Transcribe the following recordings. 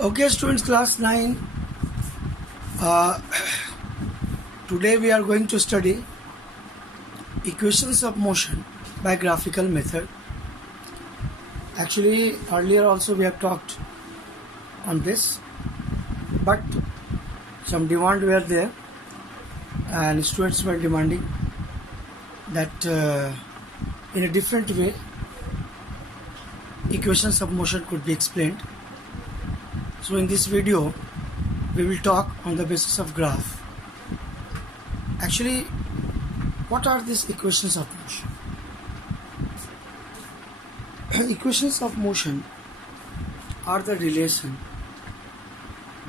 Okay, students, class 9. Uh, Today we are going to study equations of motion by graphical method. Actually, earlier also we have talked on this, but some demand were there, and students were demanding that in a different way equations of motion could be explained. So in this video we will talk on the basis of graph. Actually, what are these equations of motion? Equations of motion are the relation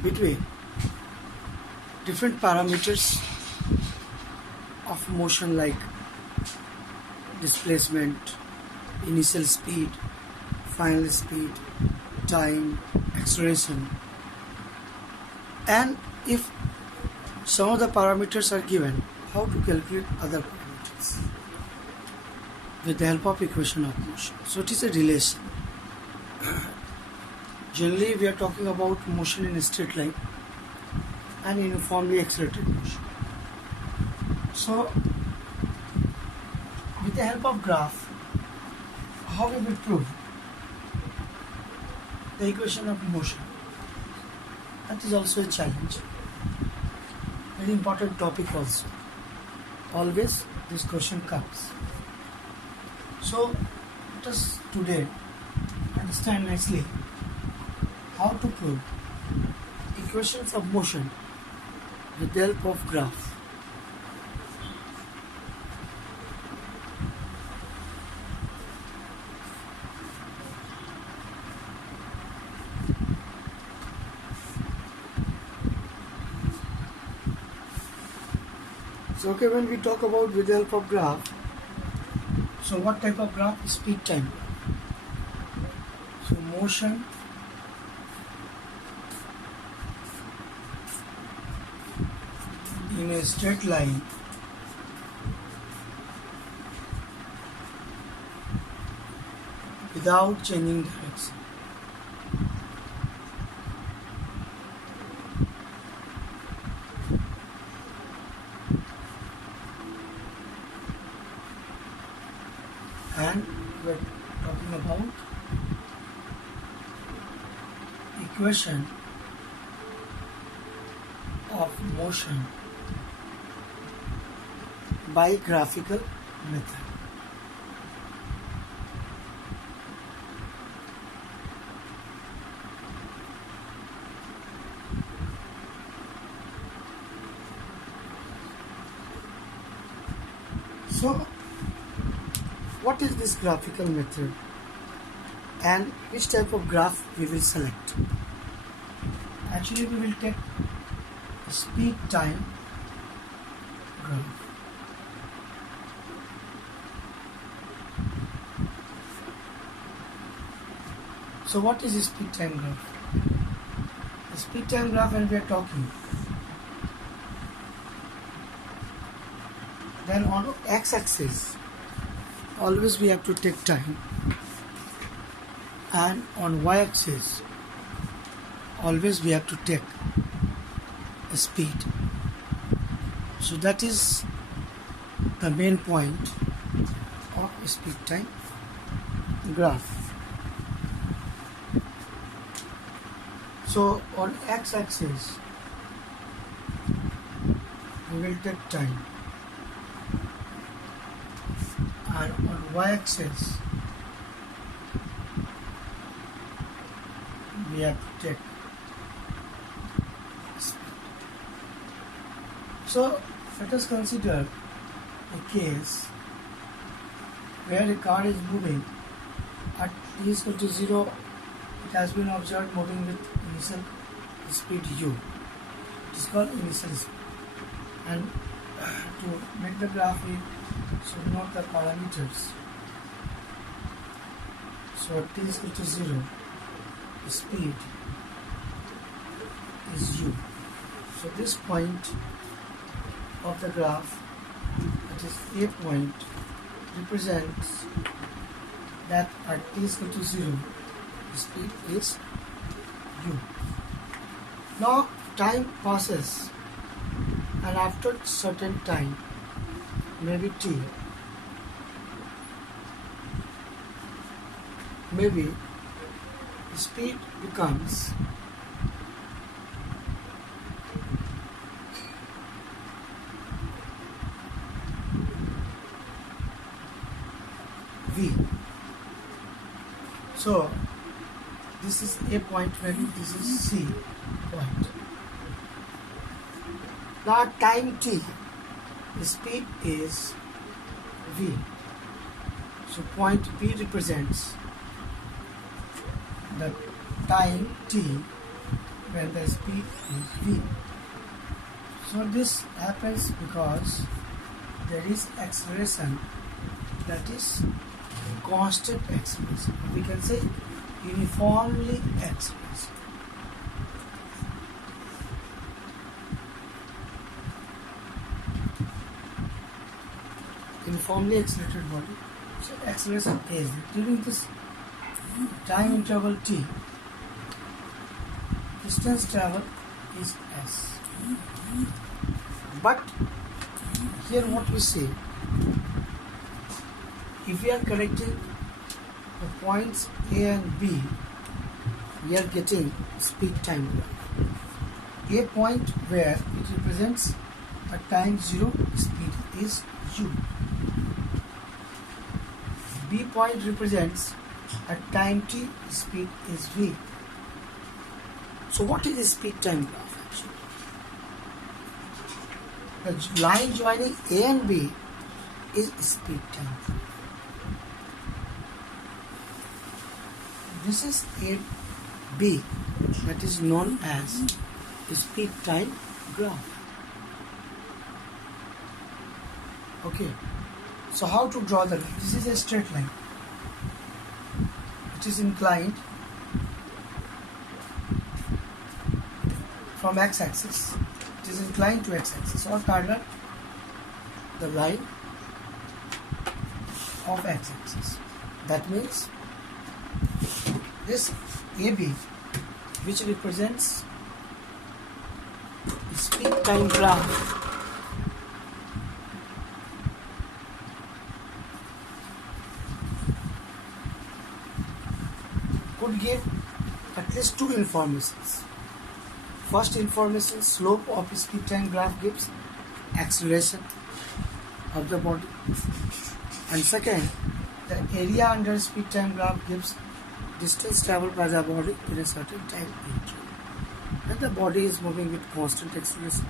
between different parameters of motion like displacement, initial speed, final speed, time, acceleration, and if some of the parameters are given, how to calculate other parameters with the help of equation of motion. So it is a relation. Generally we are talking about motion in a straight line and uniformly accelerated motion. So with the help of graph, how we will prove the equation of motion? That is also a challenge. Very important topic also. Always this question comes. So let us today understand nicely how to prove equations of motion with the help of graph. So okay, when we talk about with the help of graph, so what type of graph? Speed time. So motion in a straight line without changing direction. And we are talking about equation of motion by graphical method. So what is this graphical method and which type of graph we will select? Actually, we will take the speed time graph. So what is the speed time graph? The speed time graph, when we are talking, then on x-axis always we have to take time, and on y-axis always we have to take a speed. So that is the main point of speed time graph. So on x-axis we will take time, and on y-axis we have to take speed. So let us consider a case where a car is moving at t is equal to 0. It has been observed moving with initial speed u. It is called initial speed. And to make the graph, we should note the parameters. So at t is equal to 0, the speed is u. So this point of the graph, that is A point, represents that at t is equal to 0, the speed is u. Now time passes, and after certain time, maybe t, maybe speed becomes v. So this is a point, maybe this is C point. Now time t, the speed is v. So point P represents the time t when the speed is v. So this happens because there is acceleration, that is constant acceleration. We can say uniformly acceleration. Uniformly accelerated body. So acceleration is during this time interval t, distance travel is s. But here what we see, if we are connecting the points A and B, we are getting speed time graph. A point where it represents at time 0, speed is u. B point represents at time t, speed is v. So what is the speed time graph actually? The line joining A and B is speed time. This is a B, that is known as speed time graph. Okay, so how to draw the line? This is a straight line. It is inclined from x-axis. It is inclined to x-axis or parallel the line of x-axis. That means this AB, which represents speed time graph, could give at least two informations. First information, slope of speed time graph gives acceleration of the body, and second, the area under speed time graph gives distance traveled by the body in a certain time interval, and the body is moving with constant acceleration.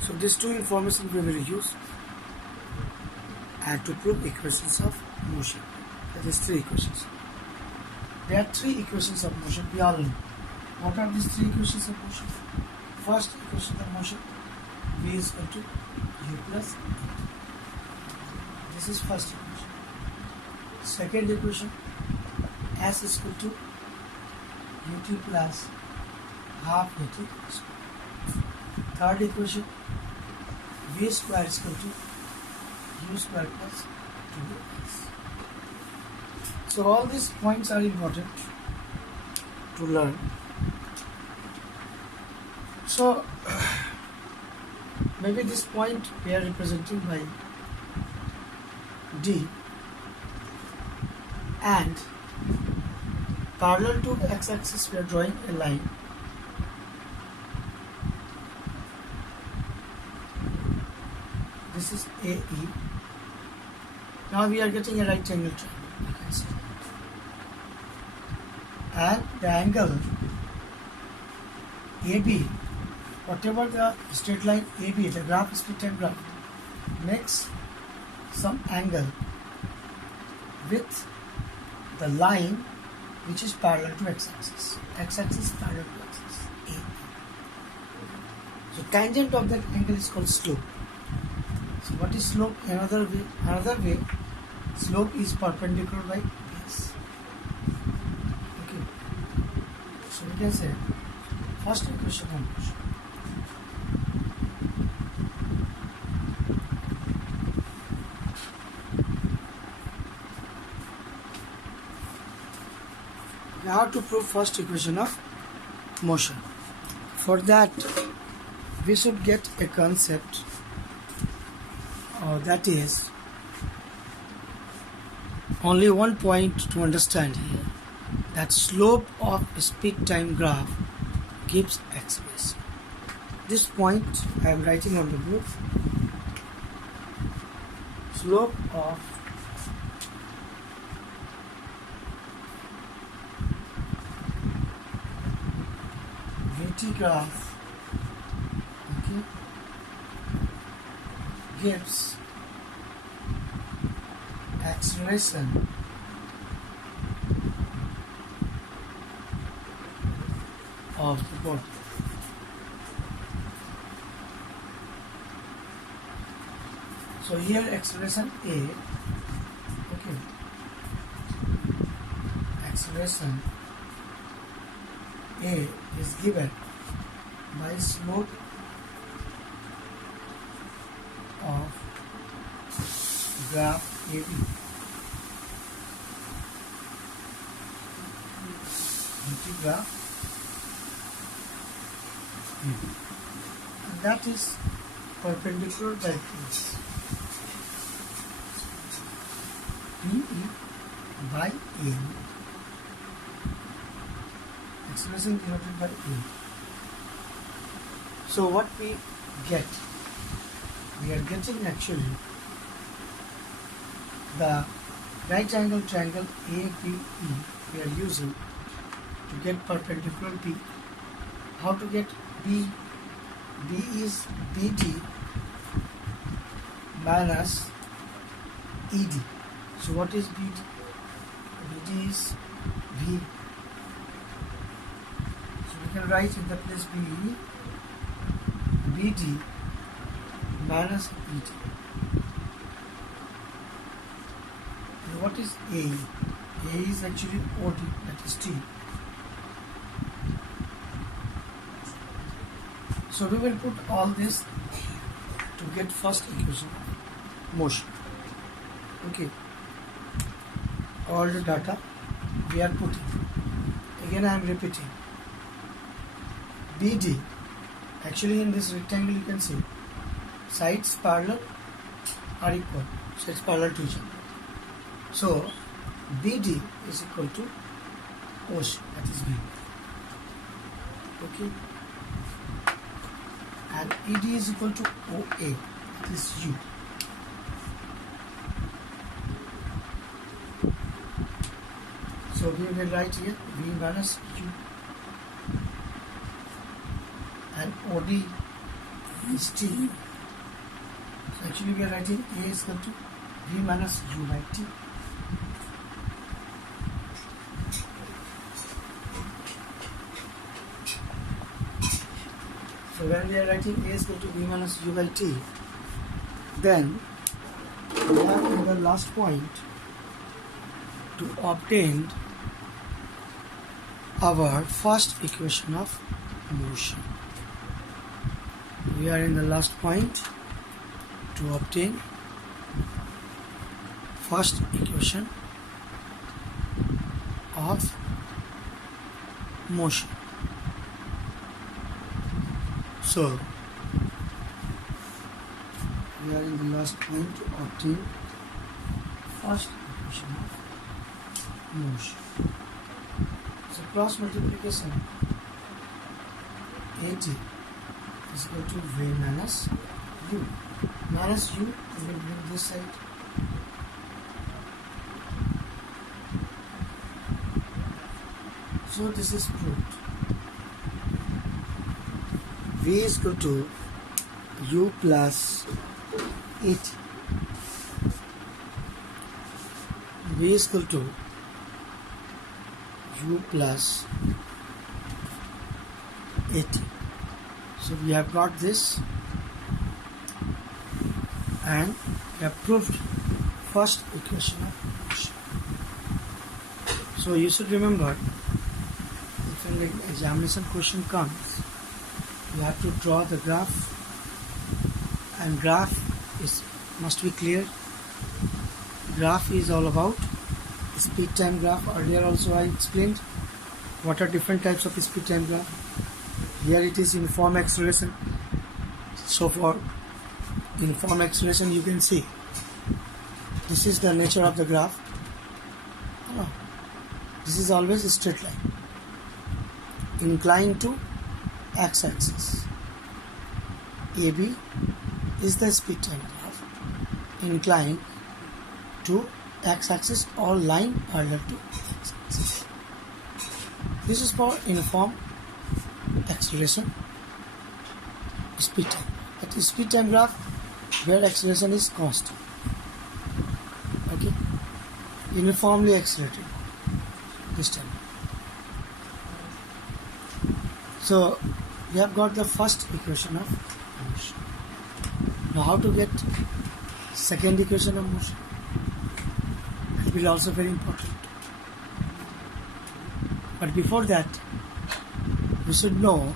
So these two information we will use and to prove equations of motion. That is three equations. There are three equations of motion. We all know. What are these three equations of motion? First equation of motion, V is equal to U plus E. This is first equation. Second equation, S is equal to ut plus half ut square. Third equation, V square is equal to U square plus 2s. So all these points are important to learn. So maybe this point we are representing by D, and parallel to the x-axis we are drawing a line. This is AE. Now we are getting a right angle triangle, and the angle AB, whatever the straight line AB, the graph speed time graph, makes some angle with the line which is parallel to x-axis. X-axis parallel to x-axis, AB. So tangent of that angle is called slope. So what is slope? Another way, slope is perpendicular by base. Okay. So we can say first equation of motion. We have to prove first equation of motion. For that, we should get a concept, that is only one point to understand here, that slope of a speed time graph gives expression. This point I am writing on the board. Slope of VT graph, okay, gives acceleration of the body. So here acceleration A, okay, acceleration A is given by slope of graph AB. VT graph AB. And that is perpendicular by this. PE by A. Acceleration denoted by A. So what we get? We are getting actually the right angle triangle ABE we are using to get perpendicular B. How to get B? B is BD minus ED. So what is BD? BD is V. So we can write in the place B, BD minus ED. And what is A? A is actually OD, that is T. So we will put all this to get first equation of motion. Okay. All the data we are putting. Again I am repeating. BD, actually in this rectangle you can see sides parallel are equal, sides parallel to each other. So BD is equal to OC, that is B. Okay. And ED is equal to OA, that is U. So we will write here V minus U, and OD is T. So actually we are writing A is equal to V minus U by T. So when we are writing A is equal to V minus U by T, then we are in the last point to obtain our first equation of motion. We are in the last point to obtain first equation of motion. So we are in the last point to obtain first equation of motion. So cross multiplication AT is equal to V minus U. Minus U, we will bring this side. So this is proved. V is equal to U plus AT. V is equal to U plus AT. So we have got this and we have proved first equation of motion. So you should remember, if an examination question comes, you have to draw the graph, and graph must be clear. Graph is all about speed time graph. Earlier also I explained What are different types of speed time graph? Here it is uniform acceleration. So for uniform acceleration, you can see this is the nature of the graph. This is always a straight line, inclined to x-axis. AB is the speed time graph, inclined to x-axis or line parallel to x-axis. This is for uniform acceleration speed time. But the speed time graph where acceleration is constant. Okay, uniformly accelerated this time. So we have got the first equation of motion. Now how to get second equation of motion? It will also very important. But before that, we should learn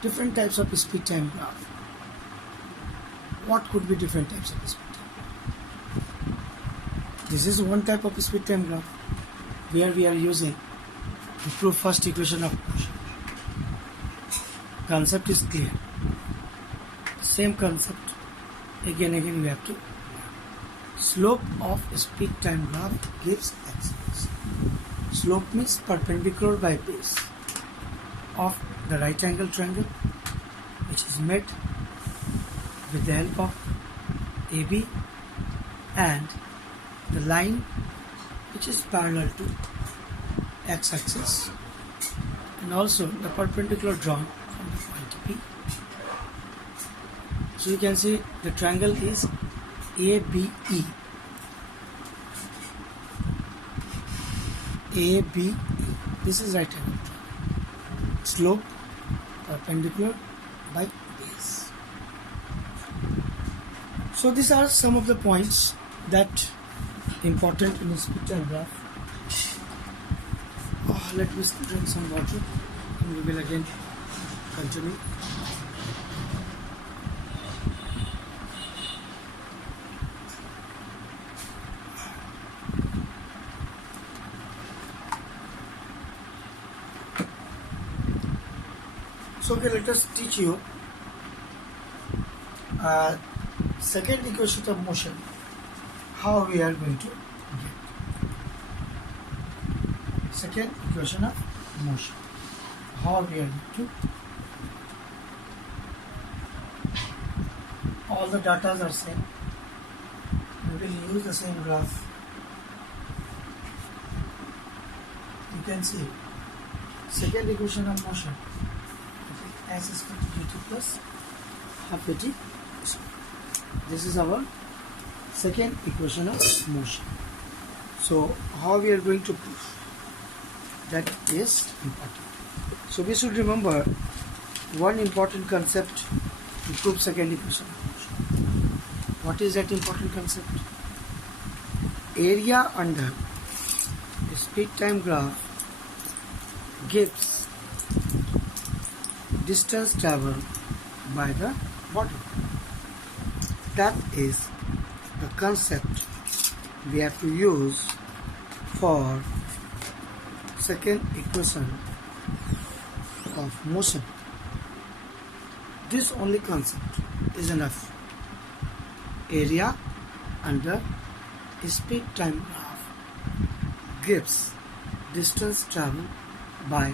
different types of speed time graph. What could be different types of speed time? This is one type of speed time graph where we are using to prove first equation of motion. Concept is clear. Same concept again we have to learn. Slope of speed time graph gives acceleration. Slope means perpendicular by base of the right angle triangle, which is made with the help of AB and the line which is parallel to x-axis, and also the perpendicular drawn from the point P. So you can see the triangle is ABE. ABE. This is right angle triangle. Slope perpendicular by base. So these are some of the points that important in a speed time graph. Let me drink some water and we will again continue. So okay, let us teach you second equation of motion, how we are going to get second equation of motion, how we are going to, all the data are same, we will use the same graph. You can see second equation of motion, s is equal to dt plus half at. This is our second equation of motion. So how we are going to prove? That is important. So we should remember one important concept to prove second equation of motion. What is that important concept? Area under a speed time graph gives distance traveled by the body. That is the concept we have to use for second equation of motion. This only concept is enough. Area under a speed time graph gives distance traveled by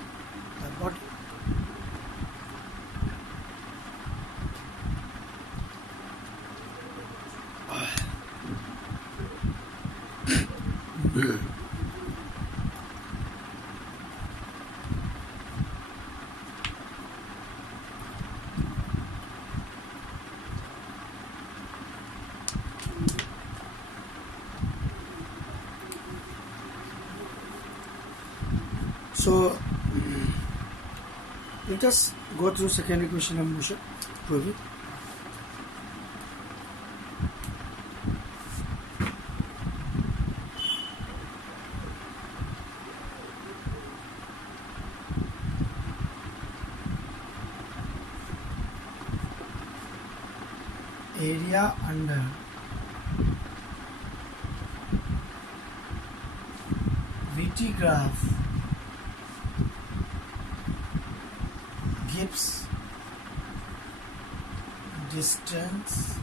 the body. So let us go through second equation of motion, prove it. Area under V empty graph gives distance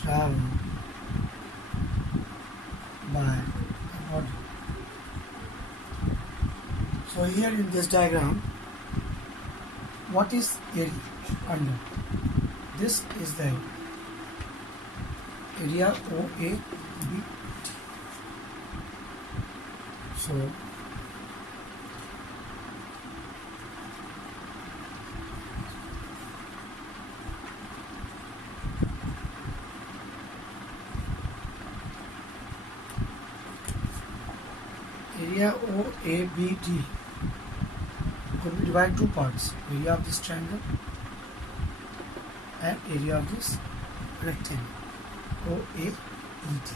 traveled by a body. So here in this diagram, what is area under? This is the area OAB. So area OABD could be divided two parts: area of this triangle and area of this rectangle. OABD.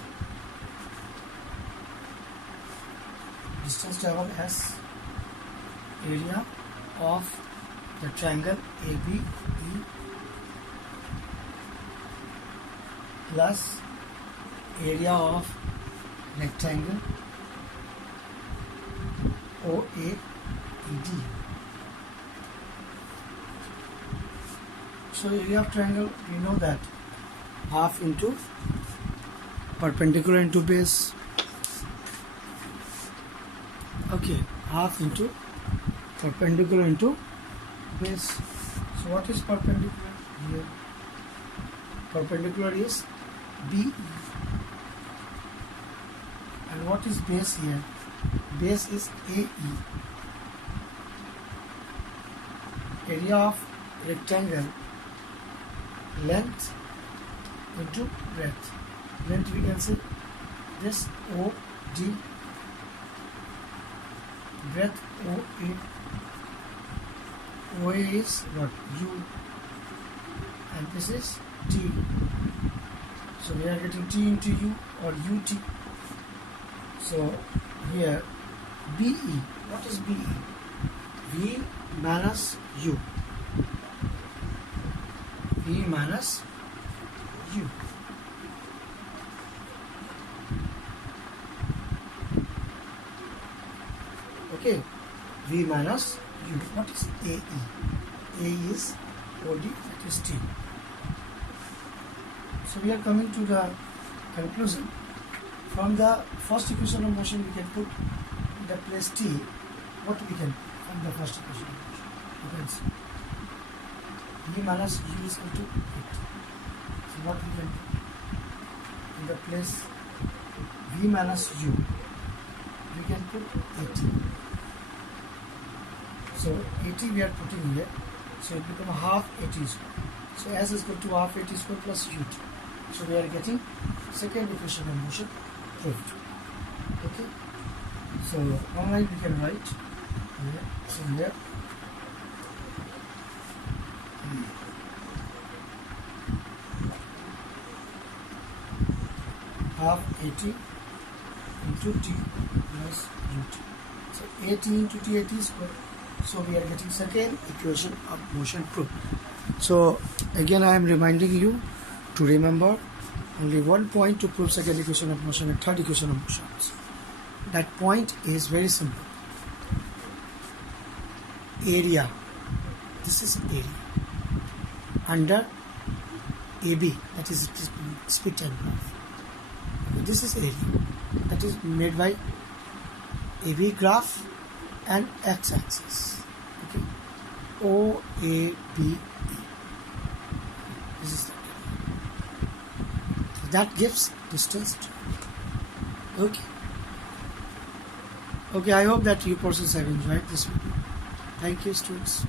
Distance traveled as area of the triangle ABE plus area of rectangle OAED. So area of triangle, we know that half into perpendicular into base. Okay, half into perpendicular into base. So what is perpendicular here? Perpendicular is BE. And what is base here? Base is AE. Area of rectangle, length into breadth. Length we can say this OD, breadth OA. OA is what? U, and this is T. So we are getting T into U or UT. So here BE, what is BE? V minus U. V minus U. Okay, V minus U. What is AE? A is OD, that is T. So we are coming to the conclusion. From the first equation of motion, we can put the place T. What we can from the first equation of motion? You can see V minus U is equal to 8. So what we can do? In the place V minus U, we can put 80. So 80 we are putting here. So it becomes half 80 square. So S is equal to half 80 square plus UT. So we are getting second equation of motion proved. Okay. So online we can write here. So here half 80 into T plus UT. So 80 into T, 80 square. So we are getting second equation of motion proved. So again I am reminding you to remember only one point to prove second equation of motion and third equation of motion. That point is very simple. Area. This is area under AB, that is split and graph. This is area that is made by AB graph and x-axis. Okay, OABE. This is the area. That gives distance. Okay. Okay, I hope that you persons have enjoyed this video. Thank you, students.